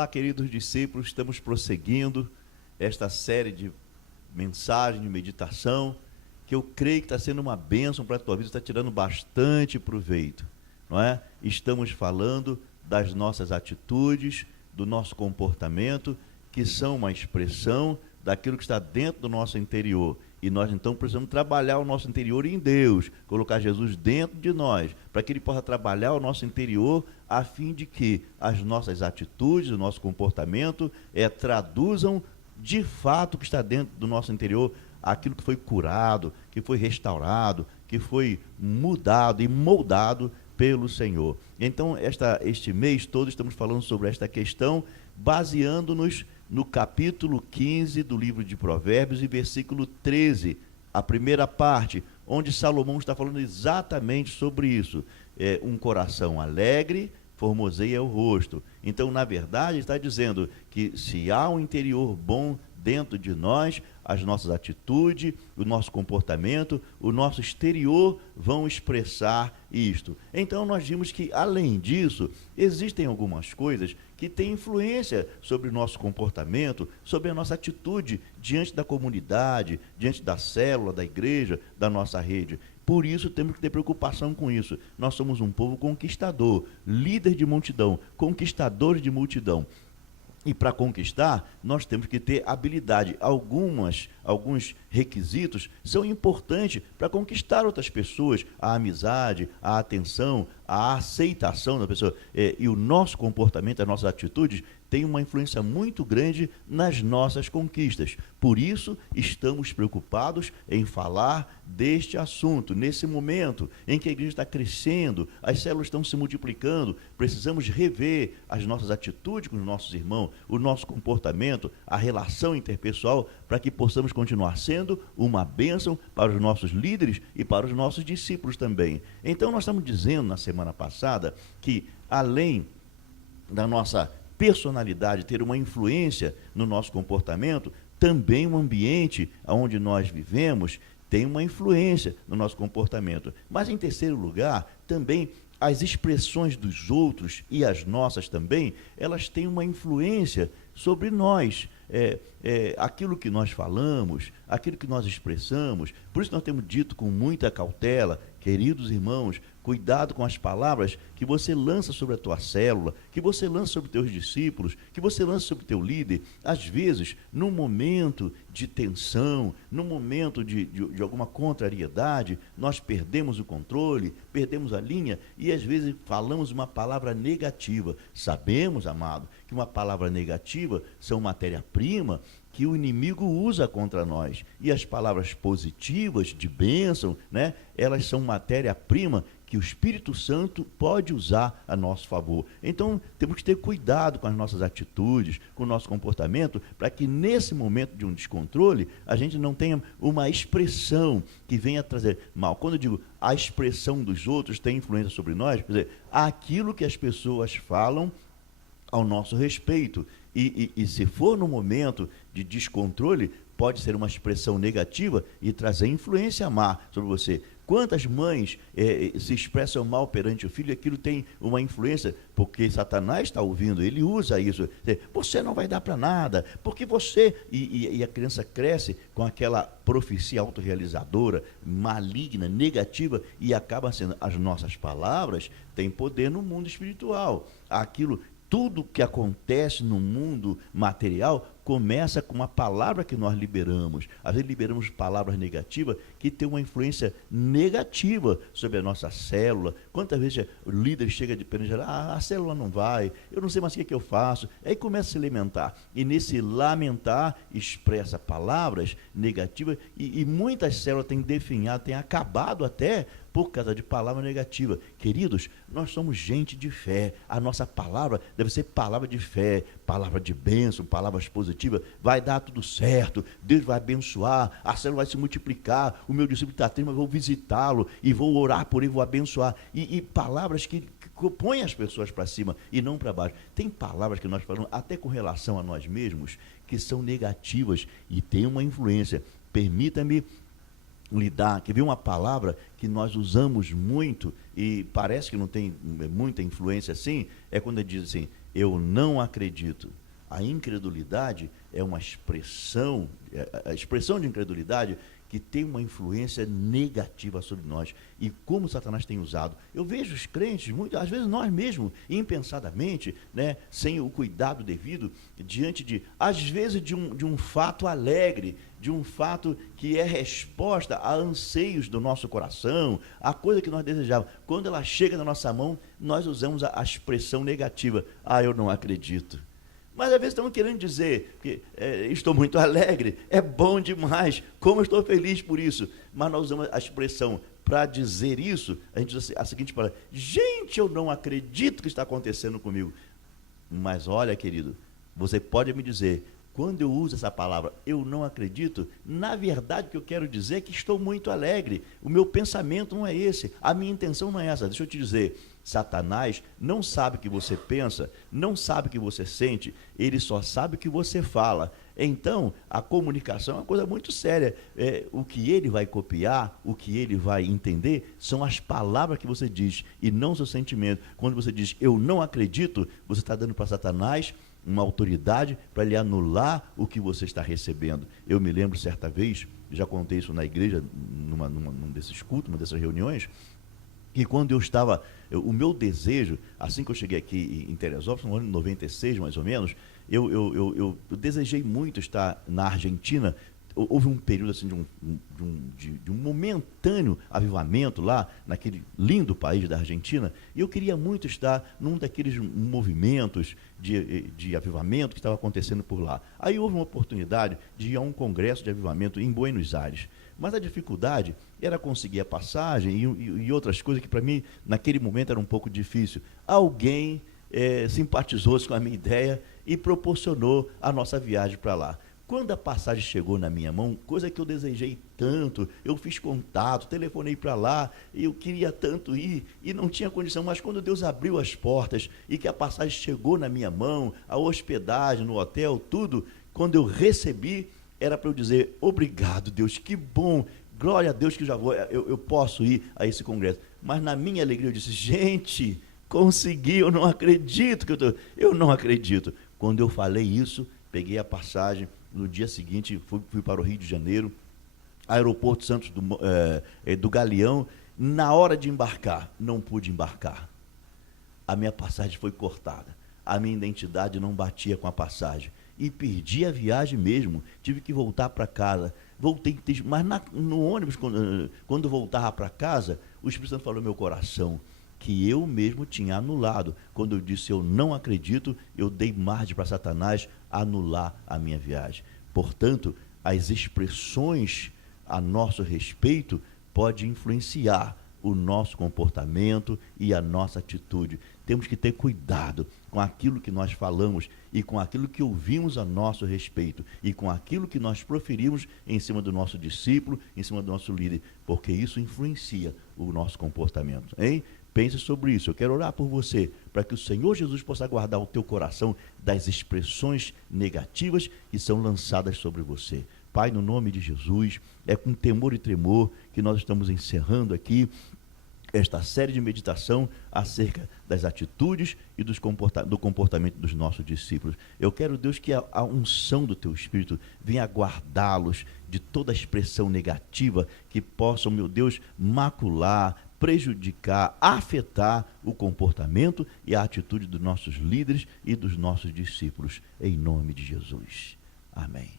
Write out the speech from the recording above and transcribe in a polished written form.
Olá, queridos discípulos, estamos prosseguindo esta série de mensagens, de meditação, que eu creio que está sendo uma bênção para a tua vida, está tirando bastante proveito, não é? Estamos falando das nossas atitudes, do nosso comportamento, que são uma expressão daquilo que está dentro do nosso interior. E nós então precisamos trabalhar o nosso interior em Deus, colocar Jesus dentro de nós, para que Ele possa trabalhar o nosso interior, a fim de que as nossas atitudes, o nosso comportamento, traduzam de fato o que está dentro do nosso interior, aquilo que foi curado, que foi restaurado, que foi mudado e moldado pelo Senhor. Então, este mês todo estamos falando sobre esta questão, baseando-nos no capítulo 15 do livro de Provérbios e versículo 13, a primeira parte, onde Salomão está falando exatamente sobre isso. Um coração alegre formoseia o rosto. Então, na verdade, está dizendo que se há um interior bom dentro de nós, as nossas atitudes, o nosso comportamento, o nosso exterior vão expressar isto. Então, nós vimos que, além disso, existem algumas coisas que têm influência sobre o nosso comportamento, sobre a nossa atitude diante da comunidade, diante da célula, da igreja, da nossa rede. Por isso, temos que ter preocupação com isso. Nós somos um povo conquistador, líder de multidão, conquistadores de multidão. E para conquistar, nós temos que ter habilidade. Alguns requisitos são importantes para conquistar outras pessoas, a amizade, a atenção, a aceitação da pessoa. E o nosso comportamento, as nossas atitudes, tem uma influência muito grande nas nossas conquistas. Por isso, estamos preocupados em falar deste assunto, nesse momento em que a igreja está crescendo, as células estão se multiplicando, precisamos rever as nossas atitudes com os nossos irmãos, o nosso comportamento, a relação interpessoal, para que possamos continuar sendo uma bênção para os nossos líderes e para os nossos discípulos também. Então, nós estamos dizendo na semana passada que, além da nossa personalidade ter uma influência no nosso comportamento, também o ambiente onde nós vivemos tem uma influência no nosso comportamento. Mas, em terceiro lugar, também as expressões dos outros e as nossas também, elas têm uma influência sobre nós. Aquilo que nós falamos, aquilo que nós expressamos. Por isso nós temos dito com muita cautela, queridos irmãos, cuidado com as palavras que você lança sobre a tua célula, que você lança sobre os teus discípulos, que você lança sobre o teu líder. Às vezes, num momento de tensão, num momento de alguma contrariedade, nós perdemos o controle, perdemos a linha e às vezes falamos uma palavra negativa. Sabemos, amado, que uma palavra negativa são matéria-prima que o inimigo usa contra nós. E as palavras positivas, de bênção, né, elas são matéria-prima que o Espírito Santo pode usar a nosso favor. Então, temos que ter cuidado com as nossas atitudes, com o nosso comportamento, para que nesse momento de um descontrole, a gente não tenha uma expressão que venha trazer mal. Quando eu digo a expressão dos outros tem influência sobre nós, quer dizer, aquilo que as pessoas falam ao nosso respeito. E se for no momento de descontrole, pode ser uma expressão negativa e trazer influência má sobre você. Quantas mães se expressam mal perante o filho, aquilo tem uma influência, porque Satanás está ouvindo, ele usa isso. Você não vai dar para nada, porque você... E a criança cresce com aquela profecia autorrealizadora, maligna, negativa, e acaba sendo... As nossas palavras têm poder no mundo espiritual. Tudo que acontece no mundo material começa com uma palavra que nós liberamos. Às vezes liberamos palavras negativas que têm uma influência negativa sobre a nossa célula. Quantas vezes o líder chega de pena e diz, a célula não vai, eu não sei mais o que eu faço. Aí começa a se lamentar. E nesse lamentar expressa palavras negativas e muitas células têm definhado, têm acabado até por causa de palavra negativa. Queridos, nós somos gente de fé. A nossa palavra deve ser palavra de fé, palavra de bênção, palavras positivas. Vai dar tudo certo, Deus vai abençoar, a célula vai se multiplicar, o meu discípulo está triste, mas vou visitá-lo e vou orar por ele, vou abençoar. E palavras que põem as pessoas para cima e não para baixo. Tem palavras que nós falamos, até com relação a nós mesmos, que são negativas e têm uma influência. Permita-me lidar, quer ver uma palavra que nós usamos muito e parece que não tem muita influência assim, é quando ele diz assim, eu não acredito. A incredulidade é uma expressão, a expressão de incredulidade que tem uma influência negativa sobre nós. E como Satanás tem usado. Eu vejo os crentes, às vezes nós mesmos, impensadamente, né, sem o cuidado devido, diante de, às vezes, de um fato alegre, de um fato que é resposta a anseios do nosso coração, a coisa que nós desejávamos. Quando ela chega na nossa mão, nós usamos a expressão negativa. Eu não acredito. Mas às vezes estamos querendo dizer que estou muito alegre, é bom demais, como eu estou feliz por isso. Mas nós usamos a expressão para dizer isso, a gente diz a seguinte palavra, gente, eu não acredito que está acontecendo comigo. Mas olha, querido, você pode me dizer, quando eu uso essa palavra, eu não acredito, na verdade o que eu quero dizer é que estou muito alegre. O meu pensamento não é esse, a minha intenção não é essa. Deixa eu te dizer, Satanás não sabe o que você pensa, não sabe o que você sente, ele só sabe o que você fala. Então, a comunicação é uma coisa muito séria. O que ele vai copiar, o que ele vai entender, são as palavras que você diz e não seu sentimento. Quando você diz, eu não acredito, você está dando para Satanás uma autoridade para ele anular o que você está recebendo. Eu me lembro certa vez, já contei isso na igreja, num desses cultos, numa dessas reuniões, que quando eu estava, o meu desejo, assim que eu cheguei aqui em Teresópolis, no ano de 96 mais ou menos, eu desejei muito estar na Argentina. Houve um período assim, de um momentâneo avivamento lá, naquele lindo país da Argentina, e eu queria muito estar num daqueles movimentos de avivamento que estava acontecendo por lá. Aí houve uma oportunidade de ir a um congresso de avivamento em Buenos Aires. Mas a dificuldade era conseguir a passagem e outras coisas que para mim, naquele momento, era um pouco difícil. Alguém simpatizou com a minha ideia e proporcionou a nossa viagem para lá. Quando a passagem chegou na minha mão, coisa que eu desejei tanto, eu fiz contato, telefonei para lá, eu queria tanto ir e não tinha condição, mas quando Deus abriu as portas e que a passagem chegou na minha mão, a hospedagem no hotel, tudo, quando eu recebi, era para eu dizer, obrigado Deus, que bom, glória a Deus que eu posso ir a esse congresso. Mas na minha alegria eu disse, gente, consegui, eu não acredito eu não acredito. Quando eu falei isso, peguei a passagem, no dia seguinte fui para o Rio de Janeiro, aeroporto Santos do Galeão. Na hora de embarcar, não pude embarcar. A minha passagem foi cortada, a minha identidade não batia com a passagem e perdi a viagem mesmo, tive que voltar para casa. Voltei, mas no ônibus, quando voltava para casa, o Espírito Santo falou no meu coração que eu mesmo tinha anulado. Quando eu disse eu não acredito, eu dei margem para Satanás anular a minha viagem. Portanto, as expressões a nosso respeito podem influenciar o nosso comportamento e a nossa atitude. Temos que ter cuidado com aquilo que nós falamos e com aquilo que ouvimos a nosso respeito e com aquilo que nós proferimos em cima do nosso discípulo, em cima do nosso líder, porque isso influencia o nosso comportamento, hein? Pense sobre isso. Eu quero orar por você, para que o Senhor Jesus possa guardar o teu coração das expressões negativas que são lançadas sobre você. Pai, no nome de Jesus, é com temor e tremor que nós estamos encerrando aqui esta série de meditação acerca das atitudes e do comportamento dos nossos discípulos. Eu quero, Deus, que a unção do Teu Espírito venha guardá-los de toda expressão negativa que possam, meu Deus, macular, prejudicar, afetar o comportamento e a atitude dos nossos líderes e dos nossos discípulos. Em nome de Jesus. Amém.